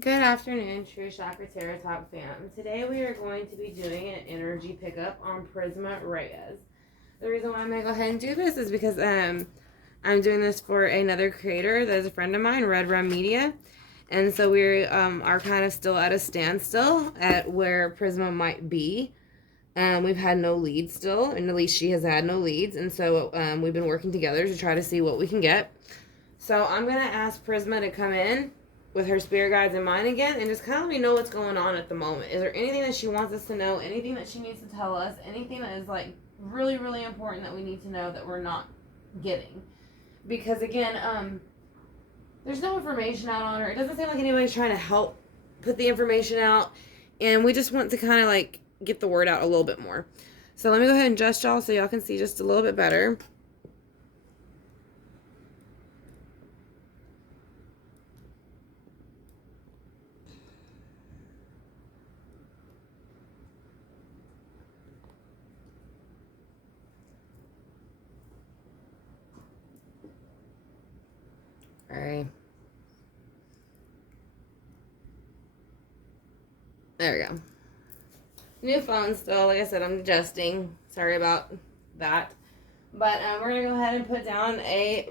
Good afternoon, True Chakra Tarot Talk fam. Today we are going to be doing an energy pickup on Prisma Reyes. The reason why I'm going to go ahead and do this is because I'm doing this for another creator that is a friend of mine, Redrum Media. And so we are kind of still at a standstill at where Prisma might be. We've had no leads still, and at least she has had no leads. And so we've been working together to try to see what we can get. So I'm going to ask Prisma to come in with her spirit guides in mind again and just kind of let me know what's going on at the moment. Is there anything that she wants us to know, anything that she needs to tell us, anything that is like really, really important that we need to know that we're not getting? Because again, there's no information out on her. It doesn't seem like anybody's trying to help put the information out, and we just want to kind of like get the word out a little bit more. So let me go ahead and adjust y'all so y'all can see just a little bit better. Alright. There we go. New phone still. Like I said, I'm adjusting. Sorry about that. But we're going to go ahead and put down a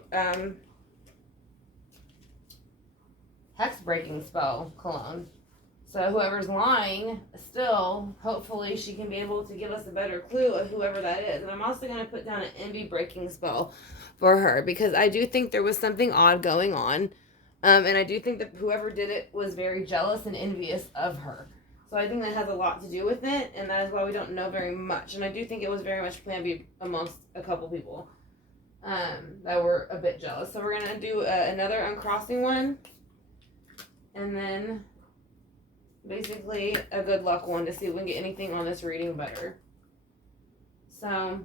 hex breaking spell cologne. So whoever's lying, still, hopefully she can be able to give us a better clue of whoever that is. And I'm also going to put down an envy breaking spell for her, because I do think there was something odd going on. And I do think that whoever did it was very jealous and envious of her. So I think that has a lot to do with it, and that is why we don't know very much. And I do think it was very much Plan B amongst a couple people that were a bit jealous. So we're going to do another uncrossing one, and then basically a good luck one to see if we can get anything on this reading better. So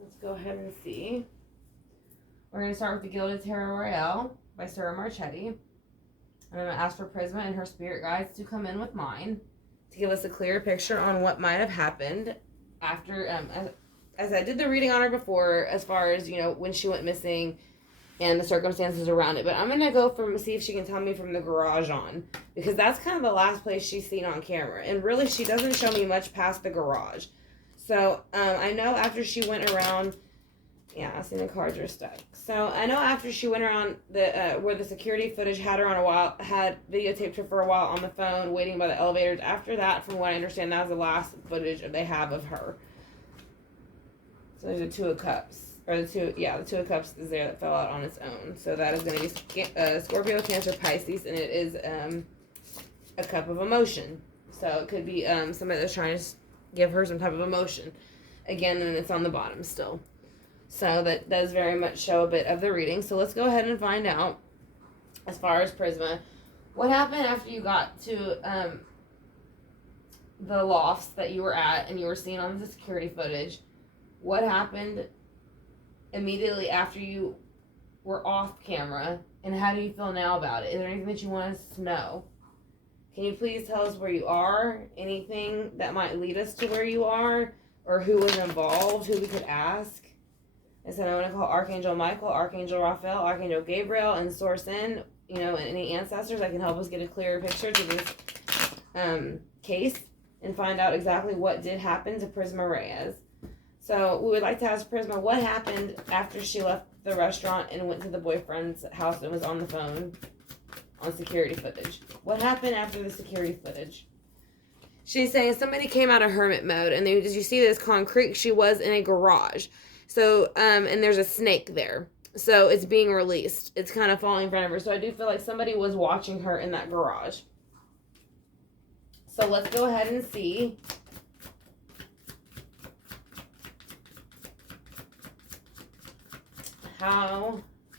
let's go ahead and see. We're going to start with the Gilded Tarot Royale by Sarah Marchetti. I'm going to ask for Prisma and her spirit guides to come in with mine to give us a clearer picture on what might have happened after, as I did the reading on her before, as far as, you know, when she went missing and the circumstances around it. But I'm going to go see if she can tell me from the garage on, because that's kind of the last place she's seen on camera. And really, she doesn't show me much past the garage. So I know after she went around... Yeah, I see the cards are stuck. So I know after she went around the where the security footage had her on a while, had videotaped her for a while on the phone, waiting by the elevators. After that, from what I understand, that was the last footage they have of her. So there's a Two of Cups, or the Two of Cups is there that fell out on its own. So that is going to be Scorpio, Cancer, Pisces, and it is a cup of emotion. So it could be somebody that's trying to give her some type of emotion. Again, and it's on the bottom still. So that does very much show a bit of the reading. So let's go ahead and find out, as far as Prisma, what happened after you got to the lofts that you were at and you were seeing on the security footage. What happened immediately after you were off camera, and how do you feel now about it? Is there anything that you want us to know? Can you please tell us where you are? Anything that might lead us to where you are, or who was involved, who we could ask? I said I want to call Archangel Michael, Archangel Raphael, Archangel Gabriel, and source in, you know, any ancestors that can help us get a clearer picture to this case and find out exactly what did happen to Prisma Reyes. So we would like to ask Prisma, what happened after she left the restaurant and went to the boyfriend's house and was on the phone on security footage? What happened after the security footage? She's saying somebody came out of hermit mode, and did you see this concrete? She was in a garage. So, and there's a snake there. So it's being released. It's kind of falling in front of her. So I do feel like somebody was watching her in that garage. So let's go ahead and see.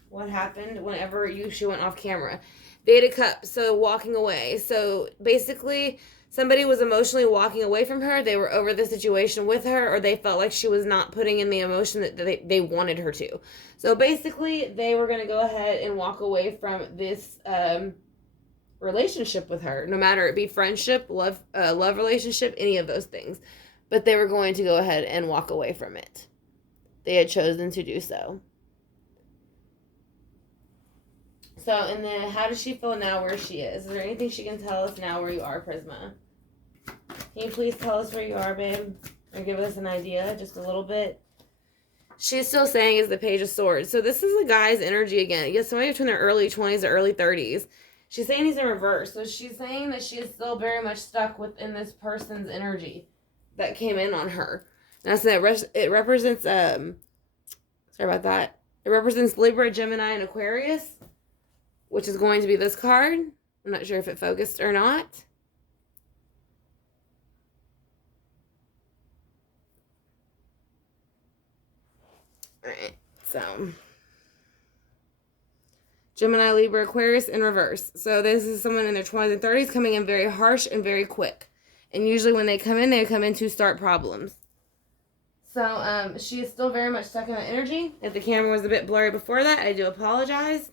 What happened whenever she went off camera. The Eight of Cups, so walking away. So basically, somebody was emotionally walking away from her. They were over the situation with her, or they felt like she was not putting in the emotion that they wanted her to. So basically, they were going to go ahead and walk away from this relationship with her, no matter it be friendship, love relationship, any of those things. But they were going to go ahead and walk away from it. They had chosen to do so. So, and then how does she feel now where she is? Is there anything she can tell us now where you are, Prisma? Can you please tell us where you are, babe? Or give us an idea, just a little bit? She's still saying is the Page of Swords. So this is a guy's energy again. You get somebody between their early 20s or early 30s. She's saying he's in reverse. So she's saying that she is still very much stuck within this person's energy that came in on her. Now, so it represents, sorry about that. It represents Libra, Gemini, and Aquarius, which is going to be this card. I'm not sure if it focused or not. Alright, so Gemini, Libra, Aquarius in reverse. So this is someone in their 20s and 30s coming in very harsh and very quick. And usually when they come in to start problems. So she is still very much stuck in that energy. If the camera was a bit blurry before that, I do apologize.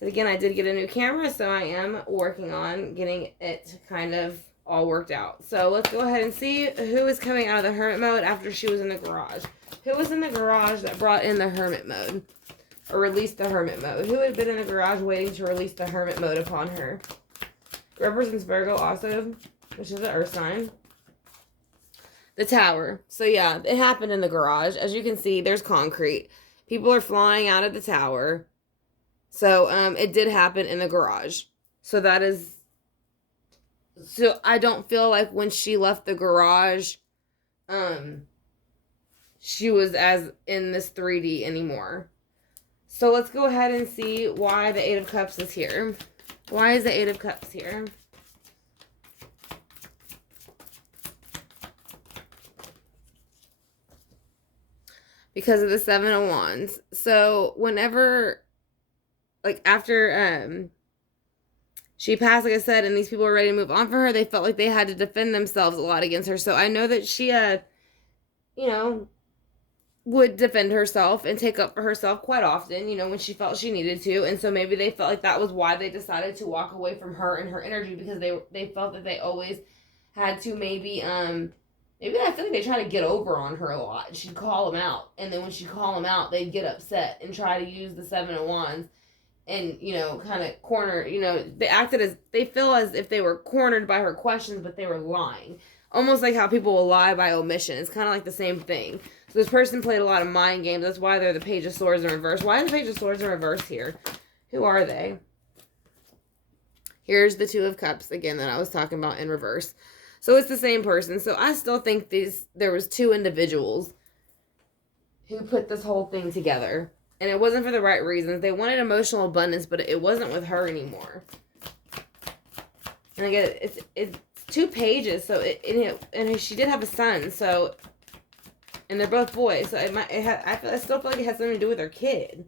So again, I did get a new camera, so I am working on getting it kind of all worked out. So let's go ahead and see who is coming out of the hermit mode after she was in the garage. Who was in the garage that brought in the hermit mode? Or released the hermit mode? Who had been in the garage waiting to release the hermit mode upon her? It represents Virgo also, which is an earth sign. The Tower. So yeah, it happened in the garage. As you can see, there's concrete. People are flying out of the tower. So it did happen in the garage. So that is... So I don't feel like when she left the garage, she was as in this 3D anymore. So let's go ahead and see why the Eight of Cups is here. Why is the Eight of Cups here? Because of the Seven of Wands. So whenever, like after she passed, like I said, and these people were ready to move on for her, they felt like they had to defend themselves a lot against her. So I know that she, would defend herself and take up for herself quite often, when she felt she needed to. And so maybe they felt like that was why they decided to walk away from her and her energy, because they felt that they always had to maybe I feel like they try to get over on her a lot. She'd call them out. And then when she'd call them out, they'd get upset and try to use the Seven of Wands and, kind of corner, they feel as if they were cornered by her questions, but they were lying. Almost like how people will lie by omission. It's kind of like the same thing. So this person played a lot of mind games. That's why they're the Page of Swords in reverse. Why is the Page of Swords in reverse here? Who are they? Here's the Two of Cups, again, that I was talking about in reverse. So it's the same person. So I still think there was two individuals who put this whole thing together. And it wasn't for the right reasons. They wanted emotional abundance, but it wasn't with her anymore. And again, it's 2 pages. So and she did have a son. So, and they're both boys. So I still feel like it has something to do with her kid.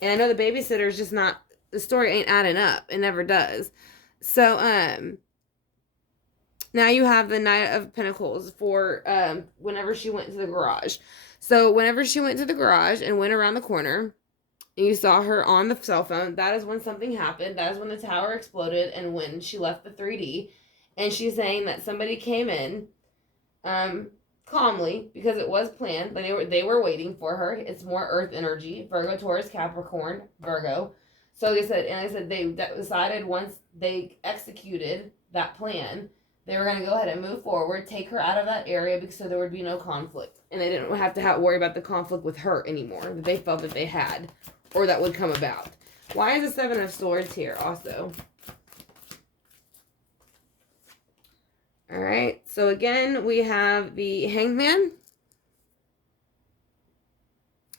And I know the babysitter is just not, the story ain't adding up. It never does. So, now you have the Knight of Pentacles for whenever she went to the garage. So whenever she went to the garage and went around the corner, and you saw her on the cell phone, that is when something happened. That is when the tower exploded and when she left the 3D. And she's saying that somebody came in calmly, because it was planned. They were waiting for her. It's more earth energy. Virgo, Taurus, Capricorn, Virgo. So they said, they decided once they executed that plan, they were going to go ahead and move forward, take her out of that area so there would be no conflict. And they didn't have to worry about the conflict with her anymore that they felt that they had or that would come about. Why is the Seven of Swords here also? All right. So again, we have the Hanged Man.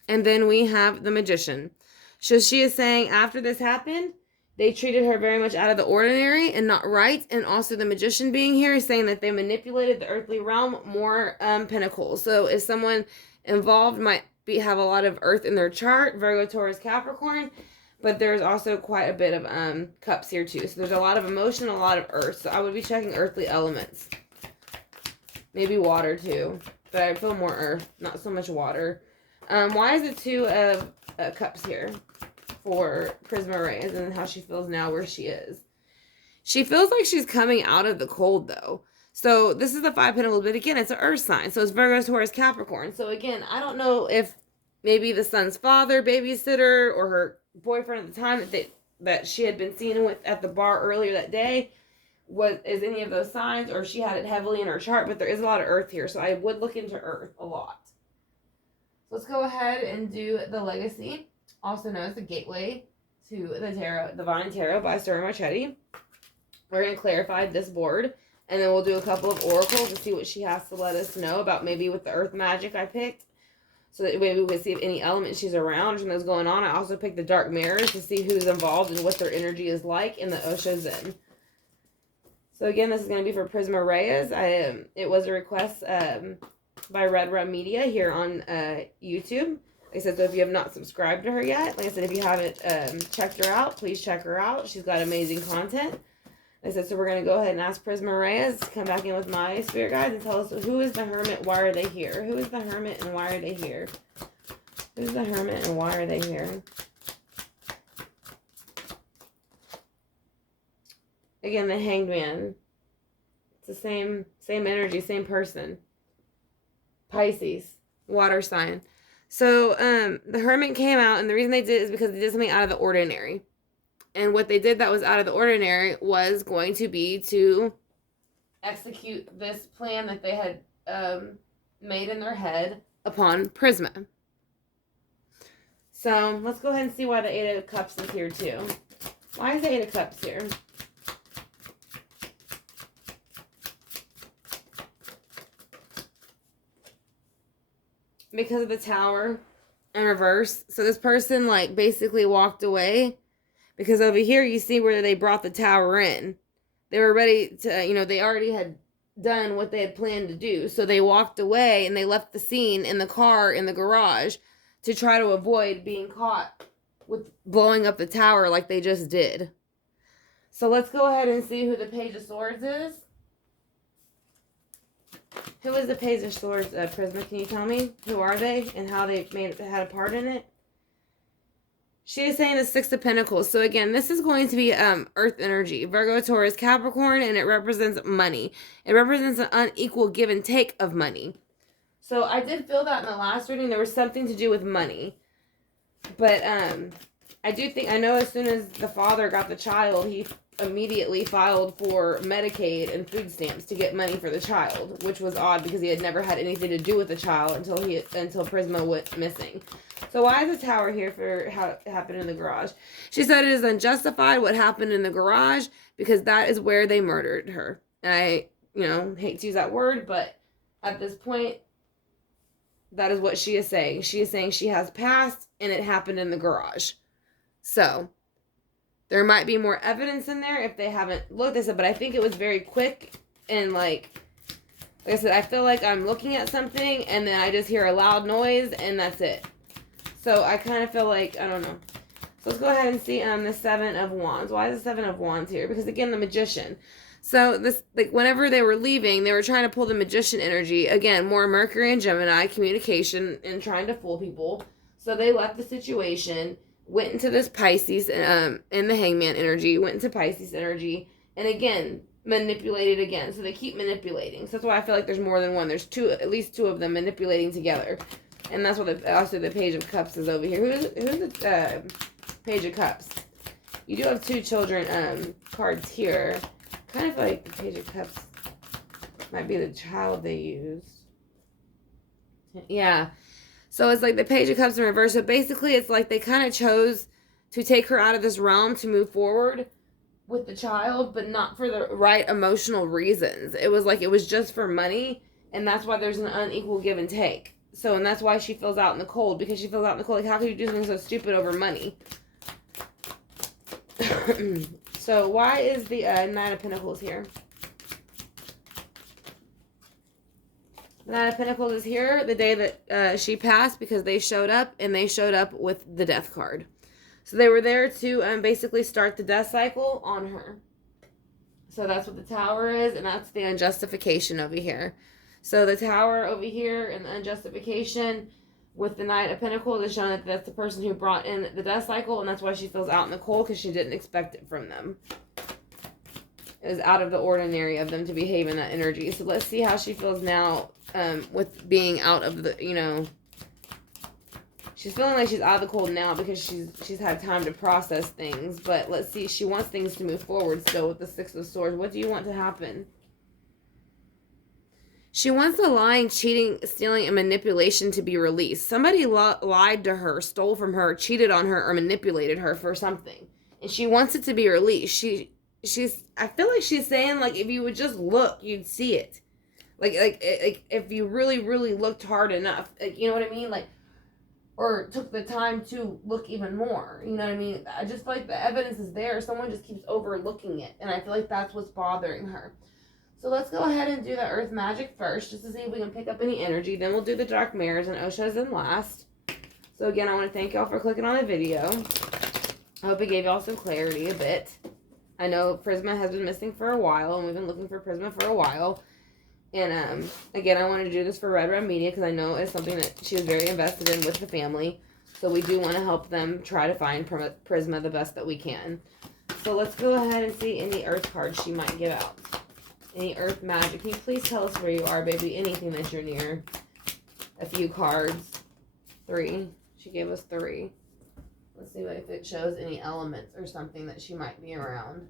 And then we have the Magician. So she is saying after this happened, they treated her very much out of the ordinary and not right. And also the Magician being here is saying that they manipulated the earthly realm, more pentacles. So if someone involved might have a lot of earth in their chart, Virgo, Taurus, Capricorn, but there's also quite a bit of cups here too. So there's a lot of emotion, a lot of earth. So I would be checking earthly elements. Maybe water too, but I feel more earth, not so much water. Why is it Two of Cups here for Prisma Reyes and how she feels now where she is? She feels like she's coming out of the cold though. So this is the Five Pentacles, but again, it's an earth sign. So it's Virgo, Taurus, Capricorn. So again, I don't know if maybe the son's father, babysitter, or her boyfriend at the time that she had been seen with at the bar earlier that day is any of those signs, or she had it heavily in her chart, but there is a lot of earth here, so I would look into earth a lot. So let's go ahead and do the legacy, also known as the gateway to the tarot, Divine Tarot by Sarah Marchetti. We're going to clarify this board, and then we'll do a couple of oracles to see what she has to let us know about maybe with the earth magic I picked, so that maybe we can see if any element she's around or something's going on. I also picked the dark mirrors to see who's involved and what their energy is like in the Osho Zen. So again, this is going to be for Prisma Reyes. It was a request by Redrum Media here on YouTube. Like I said, so if you have not subscribed to her yet, like I said, if you haven't checked her out, please check her out. She's got amazing content. Like I said, so we're going to go ahead and ask Prisma Reyes to come back in with my spirit guides and tell us, who is the Hermit, why are they here? Who is the Hermit and why are they here? Who's the Hermit and why are they here? Again, the Hanged Man. It's the same energy, same person. Pisces, water sign. So the Hermit came out, and the reason they did is because they did something out of the ordinary. And what they did that was out of the ordinary was going to be to execute this plan that they had made in their head upon Prisma. So let's go ahead and see why the Eight of Cups is here too. Why is the Eight of Cups here? Because of the Tower in reverse. So this person like basically walked away, because over here you see where they brought the Tower in. They were ready to, you know, they already had done what they had planned to do. So they walked away and they left the scene in the car in the garage to try to avoid being caught with blowing up the Tower like they just did. So let's go ahead and see who the Page of Swords is. Who is the Page of Swords, Prisma? Can you tell me? Who are they and how they had a part in it? She is saying the Six of Pentacles. So again, this is going to be earth energy. Virgo, Taurus, Capricorn, and it represents money. It represents an unequal give and take of money. So I did feel that in the last reading there was something to do with money. But I know as soon as the father got the child, he immediately filed for Medicaid and food stamps to get money for the child, which was odd because he had never had anything to do with the child until Prisma went missing. So why is the Tower here for how it happened in the garage? She said it is unjustified what happened in the garage because that is where they murdered her. And I, hate to use that word, but at this point, that is what she is saying. She is saying she has passed and it happened in the garage. So there might be more evidence in there if they haven't looked at it, but I think it was very quick and like I said, I feel like I'm looking at something and then I just hear a loud noise and that's it. So I kind of feel like, I don't know. So let's go ahead and see the Seven of Wands. Why is the Seven of Wands here? Because again, the Magician. So this, like whenever they were leaving, they were trying to pull the Magician energy. Again, more Mercury and Gemini, communication and trying to fool people. So they left the situation, went into this Pisces, in the Hangman energy, went into Pisces energy, and again, manipulated again. So they keep manipulating. So that's why I feel like there's more than one. There's at least two of them manipulating together. And that's what also the Page of Cups is over here. Who's the Page of Cups? You do have two children cards here. Kind of like the Page of Cups might be the child they use. Yeah. So it's like the Page of Cups in reverse. So basically it's like they kind of chose to take her out of this realm to move forward with the child, but not for the right emotional reasons. It was like it was just for money, and that's why there's an unequal give and take. So, and that's why she feels out in the cold, because she feels out in the cold. Like, how could you do something so stupid over money? So, why is the Nine of Pentacles here? The Nine of Pentacles is here the day that she passed because they showed up, and they showed up with the Death card. So, they were there to basically start the death cycle on her. So, that's what the Tower is, and that's the unjustification over here. So the Tower over here and the unjustification with the Knight of Pentacles is showing that that's the person who brought in the death cycle, and that's why she feels out in the cold, because she didn't expect it from them. It was out of the ordinary of them to behave in that energy. So let's see how she feels now with being out of the, She's feeling like she's out of the cold now because she's had time to process things. But let's see. She wants things to move forward still with the Six of Swords. What do you want to happen? She wants the lying, cheating, stealing, and manipulation to be released. Somebody lied to her, stole from her, cheated on her, or manipulated her for something. And she wants it to be released. I feel like she's saying, like, if you would just look, you'd see it. Like if you really, really looked hard enough. Like, you know what I mean? Like, or took the time to look even more. You know what I mean? I just feel like the evidence is there. Someone just keeps overlooking it. And I feel like that's what's bothering her. So let's go ahead and do the earth magic first, just to see if we can pick up any energy. Then we'll do the dark mirrors and Osha's in last. So again, I want to thank y'all for clicking on the video. I hope it gave y'all some clarity a bit. I know Prisma has been missing for a while, and we've been looking for Prisma for a while. And again, I wanted to do this for Redrum Media because I know it's something that she was very invested in with the family. So we do want to help them try to find Prisma the best that we can. So let's go ahead and see any earth cards she might give out. Any earth magic. Can you please tell us where you are, baby? Anything that you're near. A few cards. 3. She gave us 3. Let's see if it shows any elements or something that she might be around.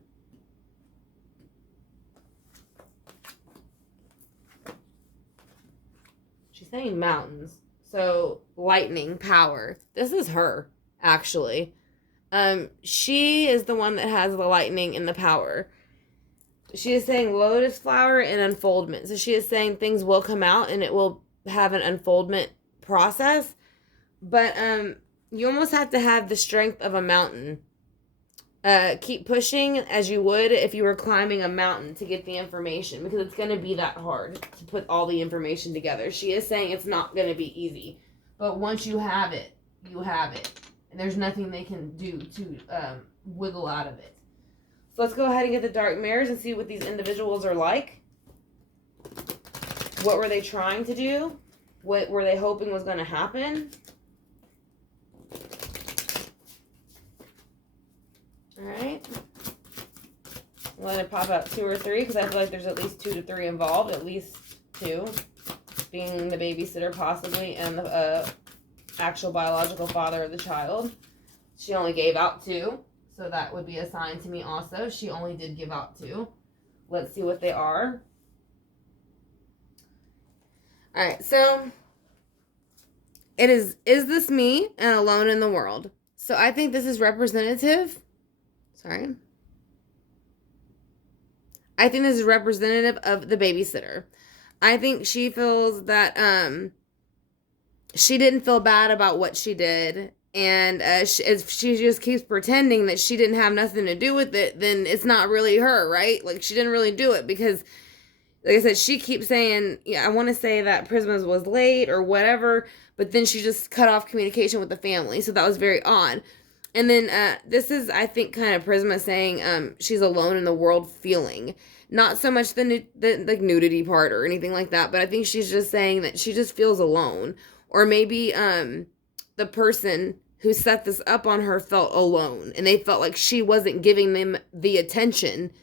She's saying mountains. So, lightning, power. This is her, actually. She is the one that has the lightning and the power. She is saying lotus flower and unfoldment. So she is saying things will come out and it will have an unfoldment process. But you almost have to have the strength of a mountain. Keep pushing as you would if you were climbing a mountain to get the information. Because it's going to be that hard to put all the information together. She is saying it's not going to be easy. But once you have it, you have it. And there's nothing they can do to wiggle out of it. So let's go ahead and get the dark mirrors and see what these individuals are like. What were they trying to do? What were they hoping was going to happen? Alright. Let it pop out 2 or 3 because I feel like there's at least 2 to 3 involved. At least 2. Being the babysitter possibly and the actual biological father of the child. She only gave out 2. So that would be a sign to me also. She only did give out 2. Let's see what they are. Alright, so is this me and alone in the world? So I think this is representative. Sorry. I think this is representative of the babysitter. I think she feels that she didn't feel bad about what she did. And if she just keeps pretending that she didn't have nothing to do with it, then it's not really her, right? Like, she didn't really do it because, like I said, she keeps saying, yeah, I want to say that Prisma was late or whatever, but then she just cut off communication with the family. So that was very odd. And then this is, I think, kind of Prisma saying she's alone in the world feeling. Not so much the like nudity part or anything like that, but I think she's just saying that she just feels alone. Or maybe the person who set this up on her felt alone and they felt like she wasn't giving them the attention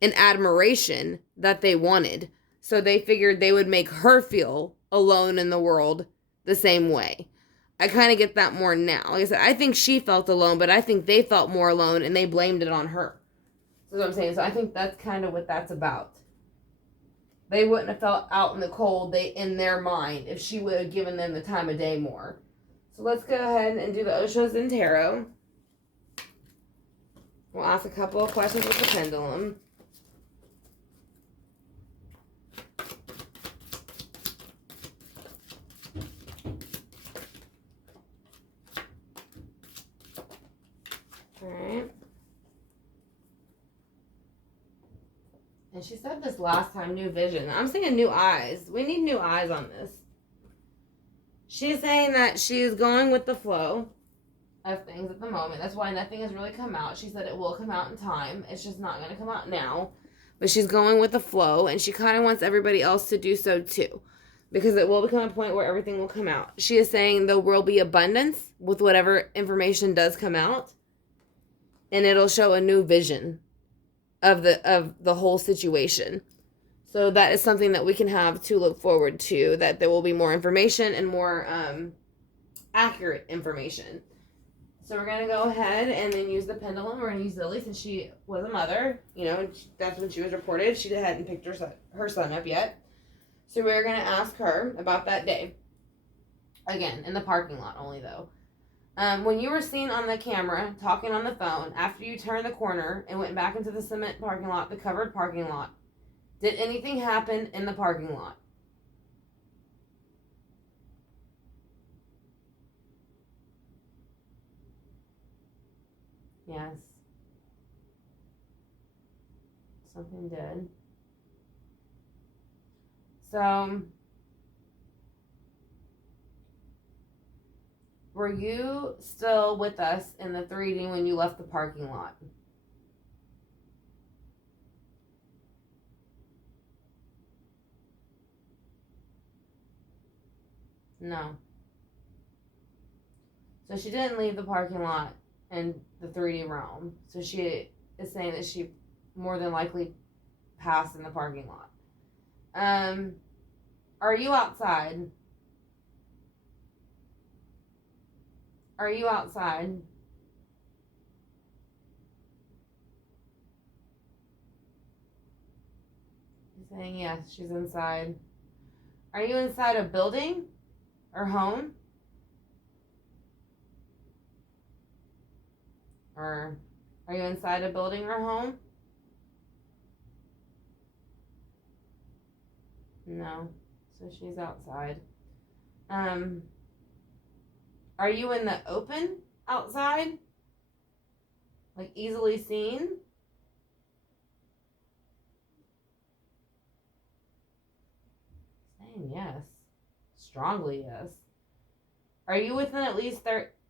and admiration that they wanted. So they figured they would make her feel alone in the world the same way. I kind of get that more now. Like I said, I think she felt alone, but I think they felt more alone and they blamed it on her. That's what I'm saying. So I think that's kind of what that's about. They wouldn't have felt out in the cold in their mind if she would have given them the time of day more. So let's go ahead and do the Oshos and Tarot. We'll ask a couple of questions with the pendulum. Alright. And she said this last time, new vision. I'm saying new eyes. We need new eyes on this. She's saying that she's going with the flow of things at the moment. That's why nothing has really come out. She said it will come out in time. It's just not going to come out now. But she's going with the flow, and she kind of wants everybody else to do so too. Because it will become a point where everything will come out. She is saying there will be abundance with whatever information does come out. And it'll show a new vision of the whole situation. So that is something that we can have to look forward to, that there will be more information and more accurate information. So we're going to go ahead and then use the pendulum. We're going to use Lily since she was a mother. You know, that's when she was reported. She hadn't picked her son up yet. So we're going to ask her about that day. Again, in the parking lot only though. When you were seen on the camera talking on the phone after you turned the corner and went back into the cement parking lot, the covered parking lot, did anything happen in the parking lot? Yes. Something did. So, were you still with us in the 3D when you left the parking lot? No. So she didn't leave the parking lot in the 3D realm. So she is saying that she more than likely passed in the parking lot. Are you outside? Are you outside? She's saying yes, she's inside. Are you inside a building or home? Or are you inside a building or home? No. So she's outside. Are you in the open outside? Like easily seen? Saying yes. Strongly yes. Are you within at least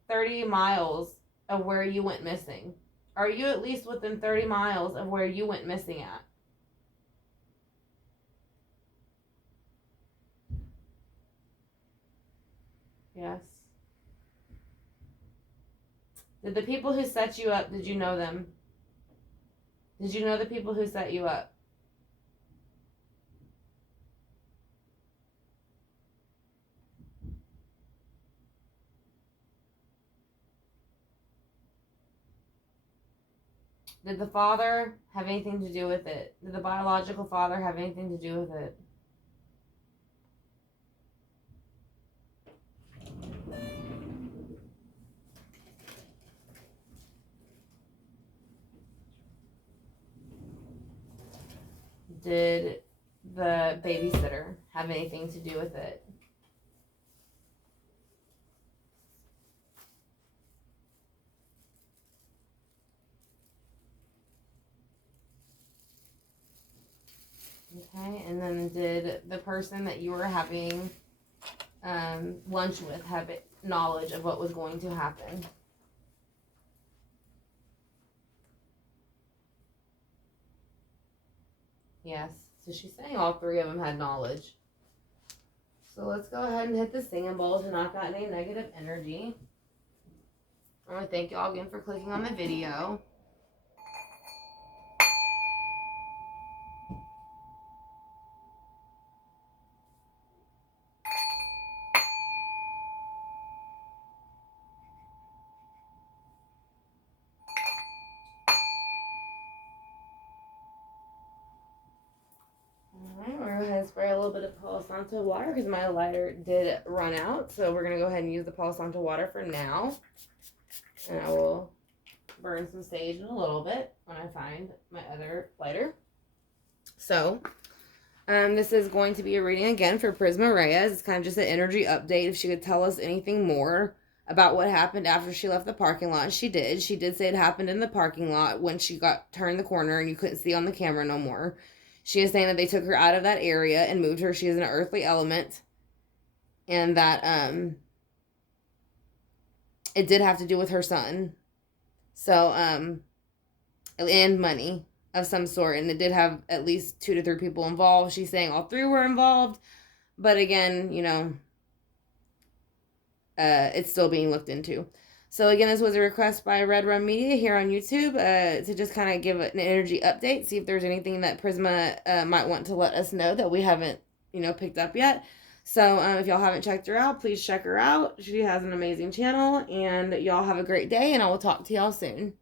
30 miles of where you went missing? Are you at least within 30 miles of where you went missing at? Yes. Did the people who set you up, did you know them? Did you know the people who set you up? Did the father have anything to do with it? Did the biological father have anything to do with it? Did the babysitter have anything to do with it? Okay, and then did the person that you were having lunch with have knowledge of what was going to happen? Yes, so she's saying all three of them had knowledge. So let's go ahead and hit the singing bowl to knock out any negative energy. I want to thank you all again for clicking on the video. Spray a little bit of Palo Santo water because my lighter did run out. So we're going to go ahead and use the Palo Santo water for now. And I will burn some sage in a little bit when I find my other lighter. So, this is going to be a reading again for Prisma Reyes. It's kind of just an energy update. If she could tell us anything more about what happened after she left the parking lot. She did. She did say it happened in the parking lot when she turned the corner and you couldn't see on the camera no more. She is saying that they took her out of that area and moved her. She is an earthly element. And that it did have to do with her son. So, and money of some sort. And it did have at least 2 to 3 people involved. She's saying all 3 were involved. But again, you know, it's still being looked into. So again, this was a request by Redrum Media here on YouTube to just kind of give an energy update, see if there's anything that Prisma might want to let us know that we haven't, you know, picked up yet. So if y'all haven't checked her out, please check her out. She has an amazing channel, and y'all have a great day, and I will talk to y'all soon.